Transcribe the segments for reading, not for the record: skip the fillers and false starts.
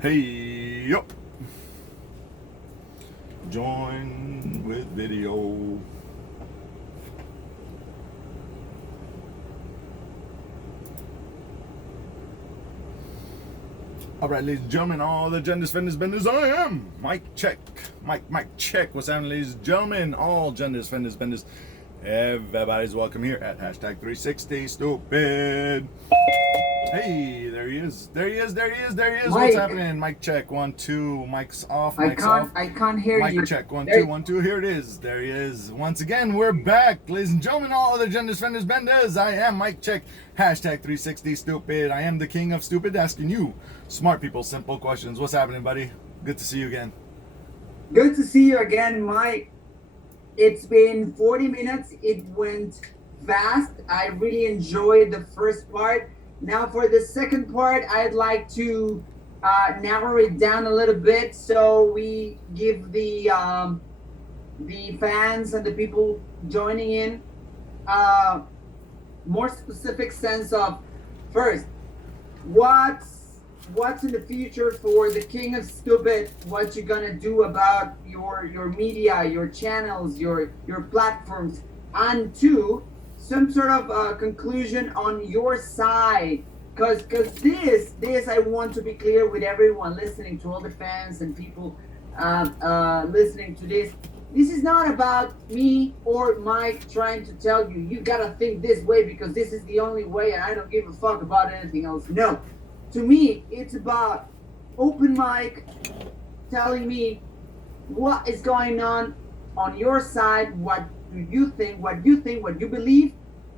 Hey, yo. Join with video. All right, ladies and gentlemen, all the genders, fenders, benders, I am Mike Check. Mike check. What's happening, ladies and gentlemen? All genders, fenders, benders. Everybody's welcome here at hashtag 360 stupid. Hey, there he is. There he is. Mike. What's happening? Mic check. 1, 2. Mic's off. Mic's off. I can't hear you. Mic check. 1, 2, 1, 2. Here it is. There he is. Once again, we're back. Ladies and gentlemen, all other genders, fenders, benders. I am Mike Check. Hashtag 360 stupid. I am the king of stupid, asking you smart people simple questions. What's happening, buddy? Good to see you again. Good to see you again, Mike. It's been 40 minutes. It went fast. I really enjoyed the first part. Now for the second part, I'd like to narrow it down a little bit so we give the fans and the people joining in more specific sense of, first, what's in the future for the king of stupid, what you're gonna do about your media, your channels, your platforms, and two, some sort of conclusion on your side, because this I want to be clear with everyone listening, to all the fans and people listening to this is not about me or Mike trying to tell you gotta think this way because this is the only way and I don't give a fuck about anything else. No, to me it's about open mic telling me what is going on your side, what you think, what you believe,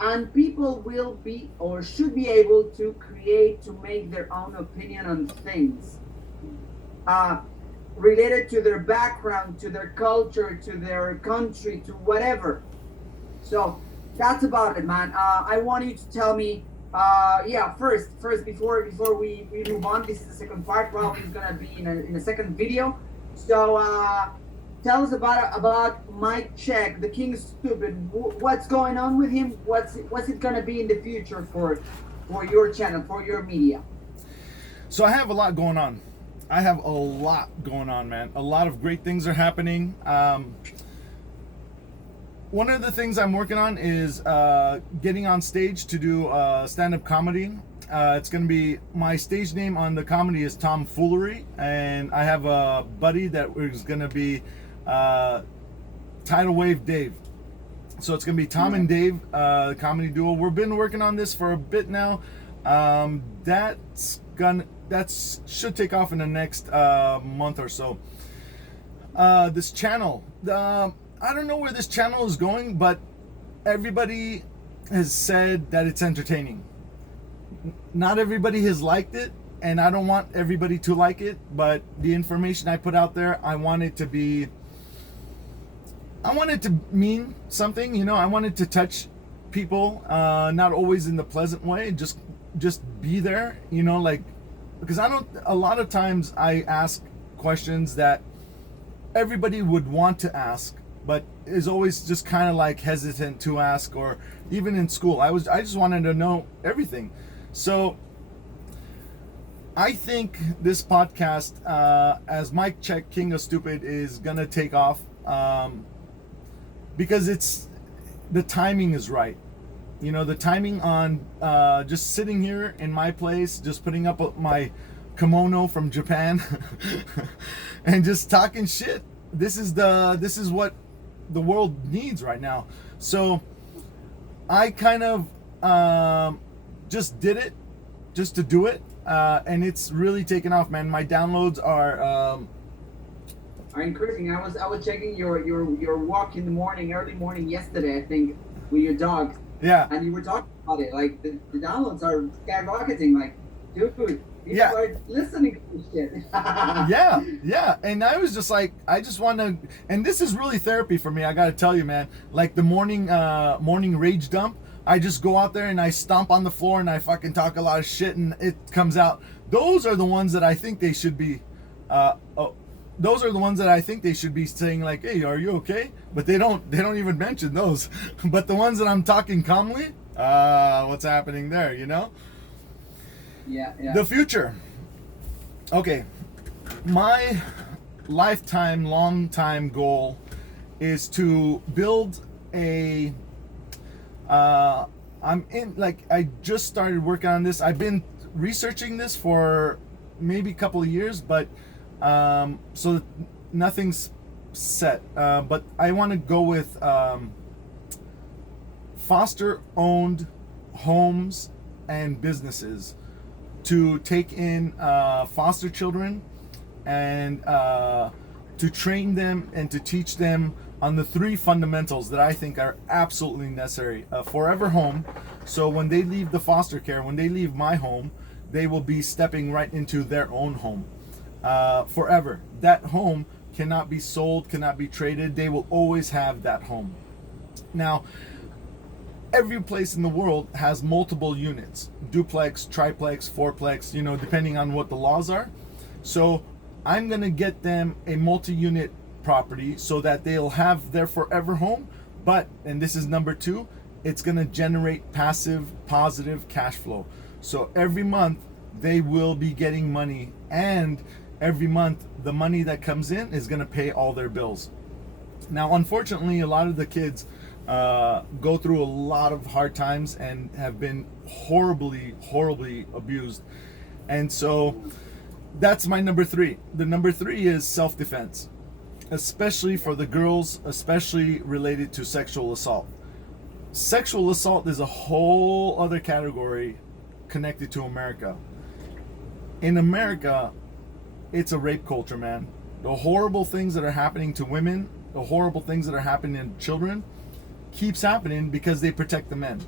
and people will be or should be able to make their own opinion on things related to their background, to their culture, to their country, to whatever. So that's about it, man. I want you to tell me first before we move on, this is the second part, probably is gonna be in a second video. So tell us about Mike Check, the King of Stupid. What's going on with him? What's it gonna be in the future for your channel, for your media? So I have a lot going on. Man. A lot of great things are happening. One of the things I'm working on is getting on stage to do stand-up comedy. It's going to be, my stage name on the comedy is Tomfoolery, and I have a buddy that is going to be Tidal Wave Dave. So it's going to be Tom and Dave, the comedy duo. We've been working on this for a bit now. That should take off in the next month or so. This channel, I don't know where this channel is going, but everybody has said that it's entertaining. Not everybody has liked it, and I don't want everybody to like it, but the information I put out there, I want it to mean something, you know. I want it to touch people, not always in the pleasant way, just be there, you know, like, because a lot of times I ask questions that everybody would want to ask, but is always just kind of like hesitant to ask. Or even in school, I just wanted to know everything. So I think this podcast, as Mike Check, King of Stupid, is gonna take off because the timing is right. You know, the timing on just sitting here in my place, just putting up my kimono from Japan and just talking shit. This is what the world needs right now. So I kind of just did it just to do it, and it's really taken off, man. My downloads are increasing. I was checking your walk in the morning, early morning yesterday, I think, with your dog. Yeah. And you were talking about it, like the downloads are skyrocketing, like, dude, people are listening to this shit. yeah. And I was just like, I just want to, and this is really therapy for me, I gotta tell you, man. Like the morning rage dump, I just go out there and I stomp on the floor and I fucking talk a lot of shit and it comes out. Those are the ones that I think they should be saying, like, hey, are you okay? But they don't even mention those. But the ones that I'm talking calmly, what's happening there, you know? Yeah. The future. Okay, my long time goal is to build a I just started working on this. I've been researching this for maybe a couple of years, but so nothing's set. But I want to go with foster owned homes and businesses to take in foster children and to train them and to teach them on the 3 fundamentals that I think are absolutely necessary. A forever home, so when they leave the foster care, when they leave my home, they will be stepping right into their own home. Forever. That home cannot be sold, cannot be traded. They will always have that home. Now, every place in the world has multiple units, duplex, triplex, fourplex, depending on what the laws are. So I'm going to get them a multi-unit property so that they'll have their forever home. But, and this is number 2, it's going to generate passive, positive cash flow. So every month they will be getting money, and every month the money that comes in is going to pay all their bills. Now, unfortunately, a lot of the kids go through a lot of hard times and have been horribly abused. And so that's my number 3. The number 3 is self-defense, especially for the girls, especially related to sexual assault. Sexual assault is a whole other category connected to America. In America, it's a rape culture, man. The horrible things that are happening to women, the horrible things that are happening to children, keeps happening because they protect the men.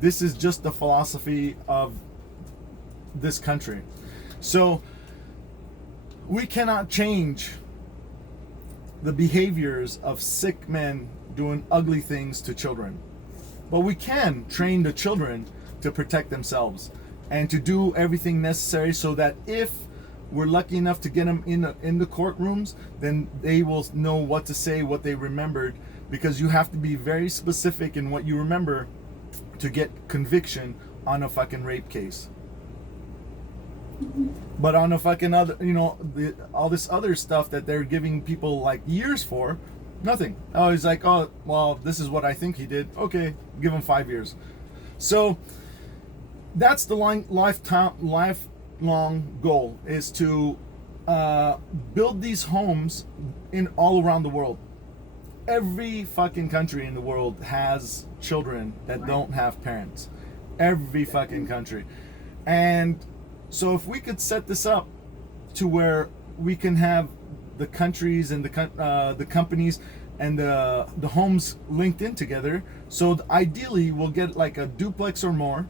This is just the philosophy of this country. So we cannot change the behaviors of sick men doing ugly things to children, but we can train the children to protect themselves and to do everything necessary so that if we're lucky enough to get them in the courtrooms, then they will know what to say, what they remembered, because you have to be very specific in what you remember to get conviction on a fucking rape case. But on a fucking other, all this other stuff that they're giving people like years for, nothing. Oh, he's like, oh, well, this is what I think he did. Okay, give him 5 years. So that's the lifelong goal, is to build these homes in all around the world. Every fucking country in the world has children that don't have parents. Every fucking country. And so if we could set this up to where we can have the countries and the companies and the homes linked in together, so ideally we'll get like a duplex or more,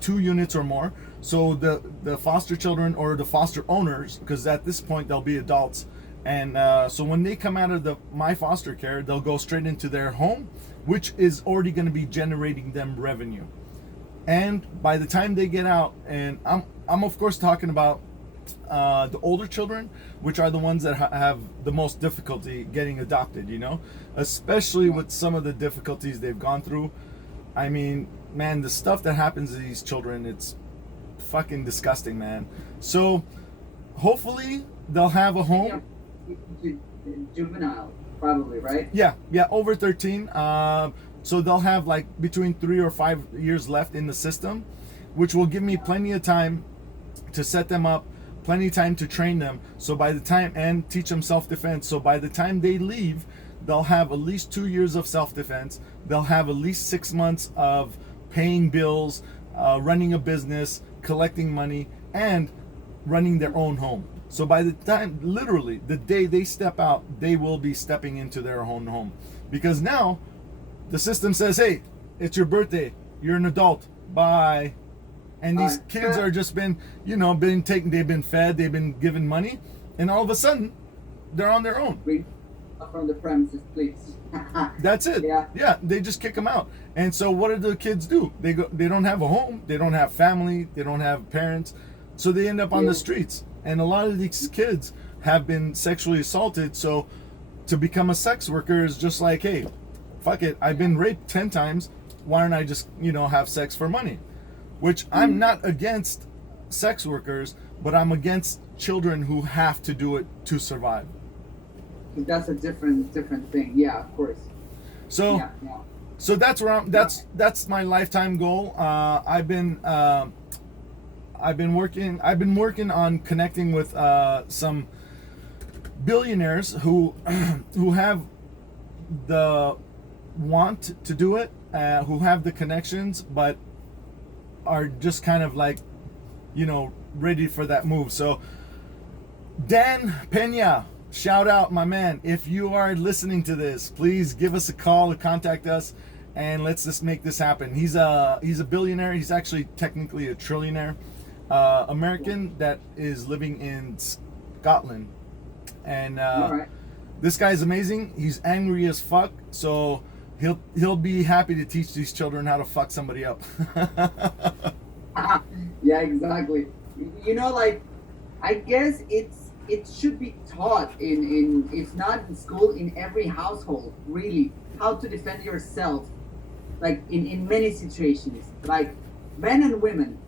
2 units or more, so the foster children or the foster owners, because at this point they'll be adults, and so when they come out of my foster care, they'll go straight into their home, which is already going to be generating them revenue. And by the time they get out, and I'm of course talking about the older children, which are the ones that have the most difficulty getting adopted, especially with some of the difficulties they've gone through. I mean, man, the stuff that happens to these children, it's fucking disgusting, man. So hopefully they'll have a home. Juvenile, probably, right? Yeah, over 13. So they'll have like between 3 or 5 years left in the system, which will give me plenty of time to set them up, plenty of time to train them. So by the time, and teach them self-defense. So by the time they leave, they'll have at least 2 years of self-defense. They'll have at least 6 months of paying bills, running a business, collecting money, and running their own home. So by the time, literally, the day they step out, they will be stepping into their own home. Because now, the system says, hey, it's your birthday, you're an adult, bye. And these kids are just been taken, they've been fed, they've been given money, and all of a sudden, they're on their own. From the premises, please. That's it. Yeah, they just kick them out. And so what do the kids do? They don't have a home, they don't have family, they don't have parents, so they end up on the streets. And a lot of these kids have been sexually assaulted, so to become a sex worker is just like, hey, fuck it, I've been raped 10 times, why don't I just, have sex for money? Which I'm not against sex workers, but I'm against children who have to do it to survive. That's a different thing. Yeah, of course. So Yeah, yeah. so that's my lifetime goal. I've been working on connecting with some billionaires who who have the want to do it, who have the connections, but are just kind of like, ready for that move. So Dan Pena, shout out, my man. If you are listening to this, please give us a call or contact us, and let's just make this happen. He's a billionaire. He's actually technically a trillionaire, American that is living in Scotland, and All right. this guy's amazing. He's angry as fuck, so he'll be happy to teach these children how to fuck somebody up. Yeah, exactly. Like, I guess it should be taught in if not in school, in every household, really, how to defend yourself, like in many situations, like men and women,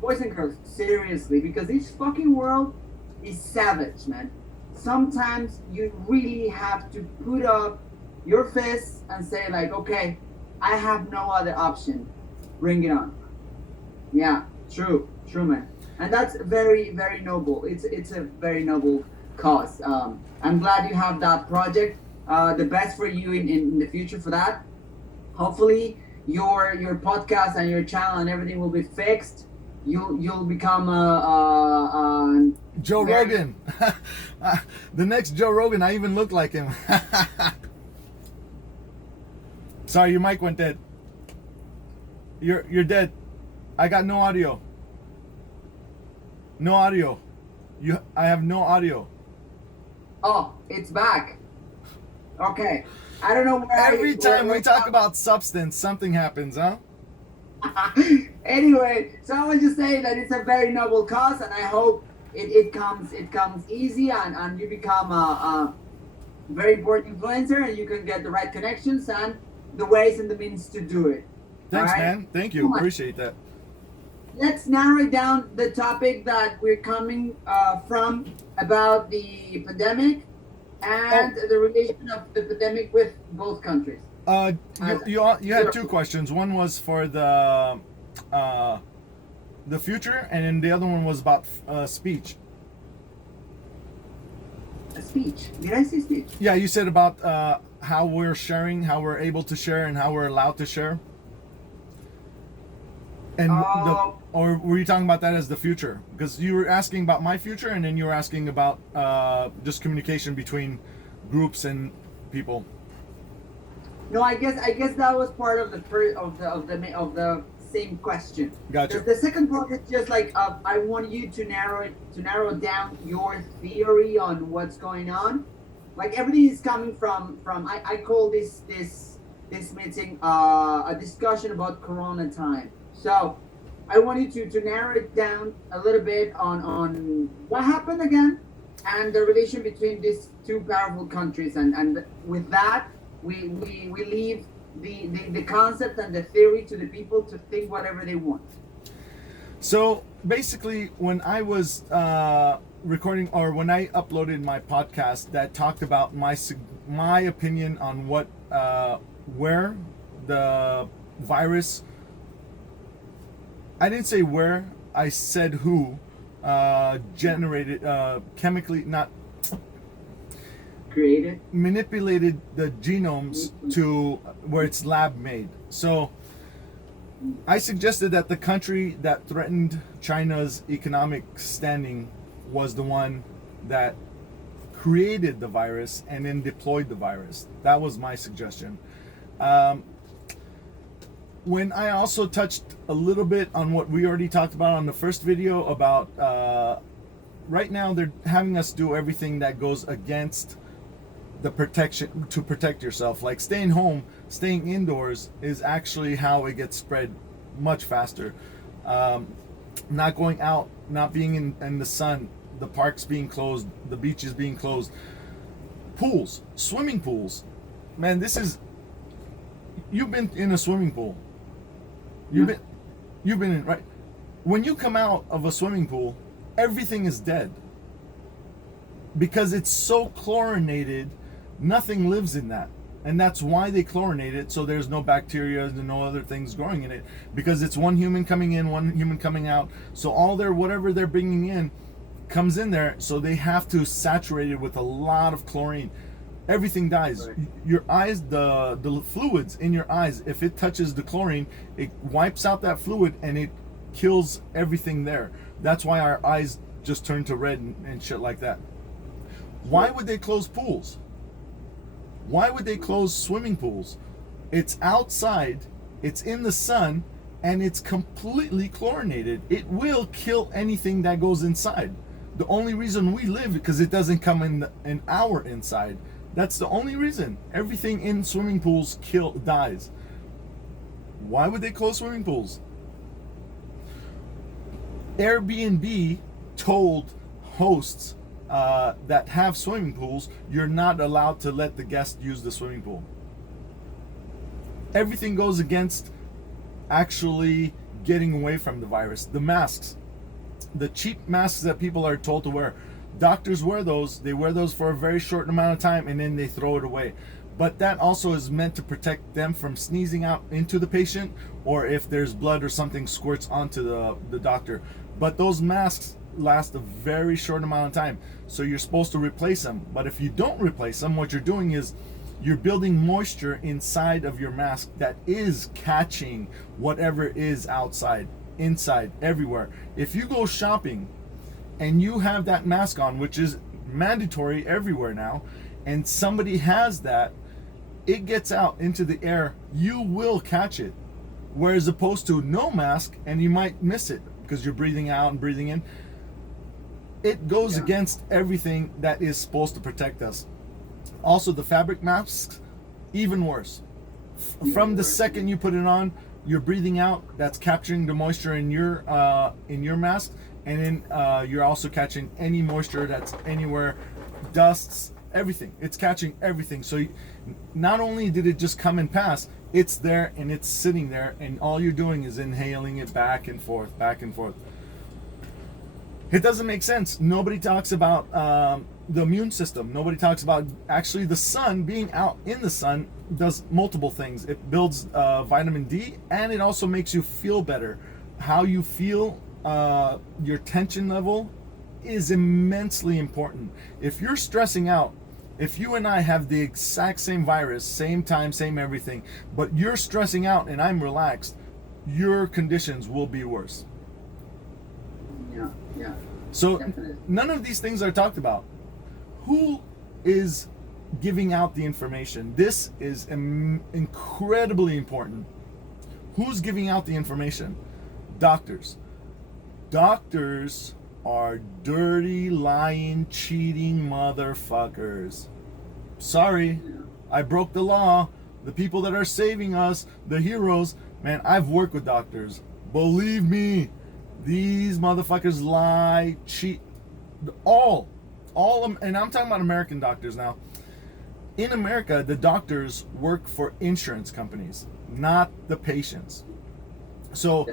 boys and girls, seriously, because this fucking world is savage, man. Sometimes you really have to put up your fists and say, like, okay, I have no other option. Bring it on. Yeah, true, man. And that's very, very noble. It's a very noble cause. I'm glad you have that project. The best for you in the future for that. Hopefully, your podcast and your channel and everything will be fixed. You'll become a Joe Rogan. The next Joe Rogan. I even look like him. Sorry, your mic went dead. You're dead. I got no audio. No audio. I have no audio. Oh, it's back. Okay. I don't know where Every time we talk about substance, something happens, huh? Anyway, so I was just saying that it's a very noble cause, and I hope it comes easy, and you become a very important influencer, and you can get the right connections and the ways and the means to do it. Thanks, All right? man. Thank you. Appreciate that. Let's narrow down the topic that we're coming from about the pandemic and the relation of the pandemic with both countries. You had two questions. One was for the future, and then the other one was about speech. A speech. Did I say speech? Yeah, you said about how we're sharing, how we're able to share, and how we're allowed to share. And or were you talking about that as the future? Because you were asking about my future, and then you were asking about just communication between groups and people. No, I guess that was part of the first of the same question. Gotcha. The second part is just like I want you to narrow down your theory on what's going on. Like, everything is coming from I call this meeting a discussion about Corona time. So I want you to narrow it down a little bit on what happened again and the relation between these two powerful countries, and with that we leave the concept and the theory to the people to think whatever they want. So basically, when I was recording, or when I uploaded my podcast that talked about my opinion on what where the virus, I didn't say where, I said who generated chemically, not Created, manipulated the genomes to where it's lab made. So I suggested that the country that threatened China's economic standing was the one that created the virus and then deployed the virus. That was my suggestion. When I also touched a little bit on what we already talked about on the first video about right now they're having us do everything that goes against the protection to protect yourself. Like staying home, staying indoors is actually how it gets spread much faster. Not going out, not being in the sun, the parks being closed, the beaches being closed, pools, swimming pools. Man, this is, you've been in a swimming pool. You've been in, right? When you come out of a swimming pool, everything is dead. because it's so chlorinated, nothing lives in that. And that's why they chlorinate it, so there's no bacteria and no other things growing in it, because it's one human coming in, one human coming out. So all their whatever they're bringing in comes in there, so they have to saturate it with a lot of chlorine. Everything dies. Right. Your eyes, the fluids in your eyes, if it touches the chlorine, it wipes out that fluid and it kills everything there. That's why our eyes just turn to red and shit like that. Why would they close pools? Why would they close swimming pools? It's outside, it's in the sun, and it's completely chlorinated. It will kill anything that goes inside. The only reason we live is because it doesn't come in our inside. That's the only reason. Everything in swimming pools dies. Why would they close swimming pools? Airbnb told hosts that have swimming pools, you're not allowed to let the guest use the swimming pool. Everything goes against actually getting away from the virus. The masks, the cheap masks that people are told to wear, doctors wear those. They wear those for a very short amount of time and then they throw it away. But that also is meant to protect them from sneezing out into the patient, or if there's blood or something squirts onto the doctor. But those masks last a very short amount of time, so you're supposed to replace them. But if you don't replace them, what you're doing is you're building moisture inside of your mask that is catching whatever is outside, inside, everywhere. If you go shopping and you have that mask on, which is mandatory everywhere now, and somebody has that, it gets out into the air, you will catch it. Whereas opposed to no mask, and you might miss it because you're breathing out and breathing in. It goes against everything that is supposed to protect us. Also, the fabric masks, even worse. From the second you put it on, you're breathing out. That's capturing the moisture in your mask, and then you're also catching any moisture that's anywhere, dusts, everything. It's catching everything. So not only did it just come and pass, it's there and it's sitting there, and all you're doing is inhaling it back and forth, back and forth. It doesn't make sense. Nobody talks about the immune system. Nobody talks about actually the sun. Being out in the sun does multiple things. It builds vitamin D, and it also makes you feel better. How you feel, your tension level is immensely important. If you're stressing out, if you and I have the exact same virus, same time, same everything, but you're stressing out and I'm relaxed, your conditions will be worse. Yeah. So Definitely. none of these things are talked about. Who is giving out the information? This is incredibly important. Who's giving out the information? Doctors. Doctors are dirty, lying, cheating motherfuckers. Sorry, I broke the law. The people that are saving us, the heroes, man, I've worked with doctors. Believe me, these motherfuckers lie, cheat, all, and I'm talking about American doctors now. In America, the doctors work for insurance companies, not the patients. So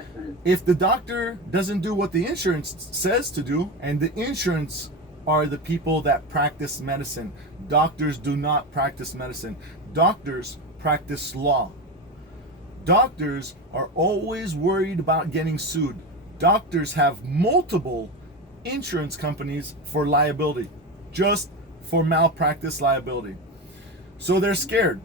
if the doctor doesn't do what the insurance says to do, and the insurance are the people that practice medicine, doctors do not practice medicine. Doctors practice law. Doctors are always worried about getting sued. Doctors have multiple insurance companies for liability, just for malpractice liability. So they're scared.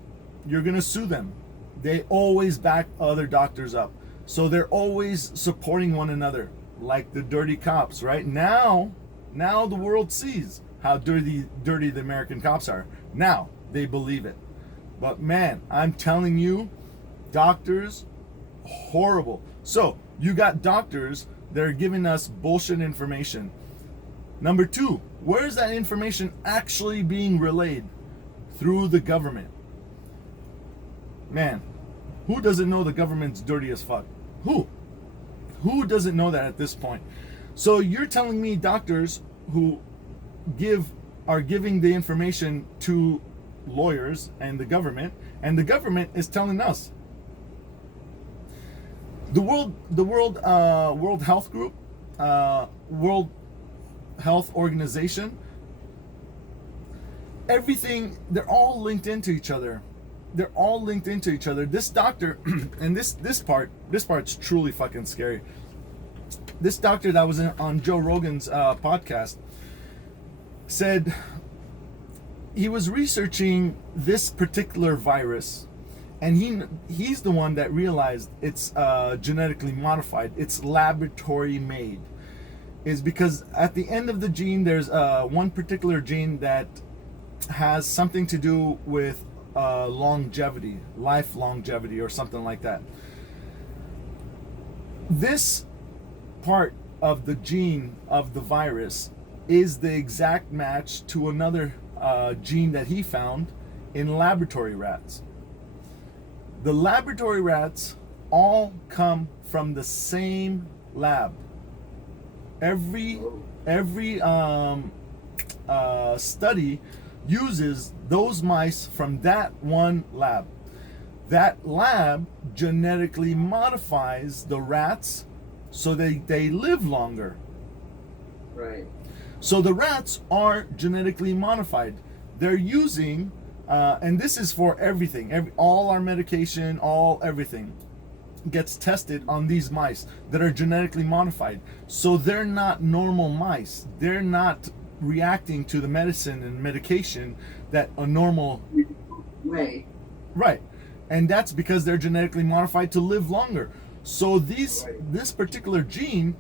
You're going to sue them. They always back other doctors up. So they're always supporting one another, like the dirty cops, right? Now the world sees how dirty the American cops are. Now they believe it. But man, I'm telling you, doctors, horrible. So you got doctors that are giving us bullshit information. Number two, where is that information actually being relayed? Through the government. Man, who doesn't know the government's dirty as fuck? Who doesn't know that at this point? So you're telling me doctors who are giving the information to lawyers and the government is telling us. The World Health Group, World Health Organization, everything, they're all linked into each other. They're all linked into each other. This doctor, and this part's truly fucking scary. This doctor that was on Joe Rogan's podcast said he was researching this particular virus, and he's the one that realized it's genetically modified. It's laboratory made. Is because at the end of the gene, there's one particular gene that has something to do with longevity, life longevity, or something like that. This part of the gene of the virus is the exact match to another gene that he found in laboratory rats. The laboratory rats all come from the same lab. Every study uses those mice from that one lab. That lab genetically modifies the rats so they live longer. Right. So the rats are genetically modified. They're using, and this is for everything, all our medication, everything gets tested on these mice that are genetically modified. So they're not normal mice. They're not reacting to the medicine and medication that a normal way. Right. And that's because they're genetically modified to live longer. So this particular gene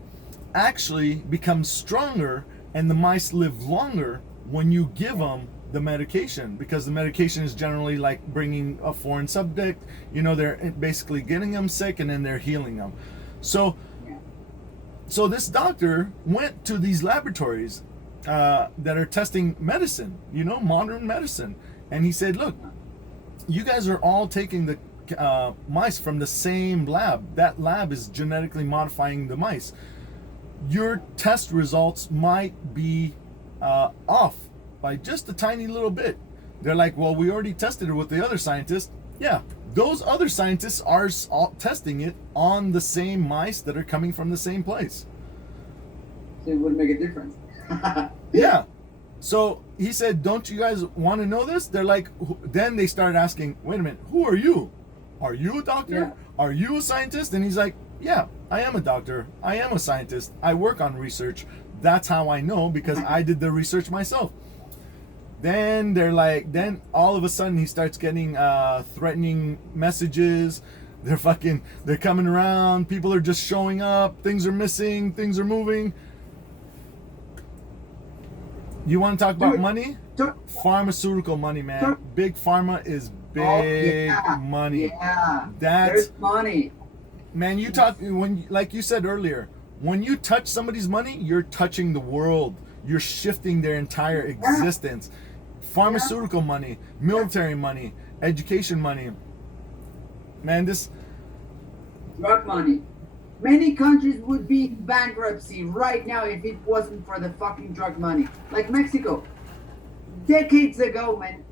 actually becomes stronger, and the mice live longer when you give them the medication, because the medication is generally like bringing a foreign subject. They're basically getting them sick and then they're healing them. So this doctor went to these laboratories that are testing medicine, modern medicine, and he said, look, you guys are all taking the mice from the same lab. That lab is genetically modifying the mice. Your test results might be off by just a tiny little bit. They're like, well, we already tested it with the other scientists. Yeah, those other scientists are testing it on the same mice that are coming from the same place. So it would make a difference. Yeah. So he said, don't you guys want to know this? They're like, then they started asking, wait a minute, who are you? Are you a doctor? Yeah. Are you a scientist? And he's like, yeah, I am a doctor. I am a scientist. I work on research. That's how I know, because I did the research myself. Then all of a sudden he starts getting threatening messages. They're coming around. People are just showing up. Things are missing. Things are moving. You want to talk about money? Pharmaceutical money, man. Big pharma is big money. Yeah. There's money. Man, like you said earlier, when you touch somebody's money, you're touching the world. You're shifting their entire existence. Pharmaceutical money, military money, education money. Man, drug money. Many countries would be in bankruptcy right now if it wasn't for the fucking drug money. Like Mexico. Decades ago, man,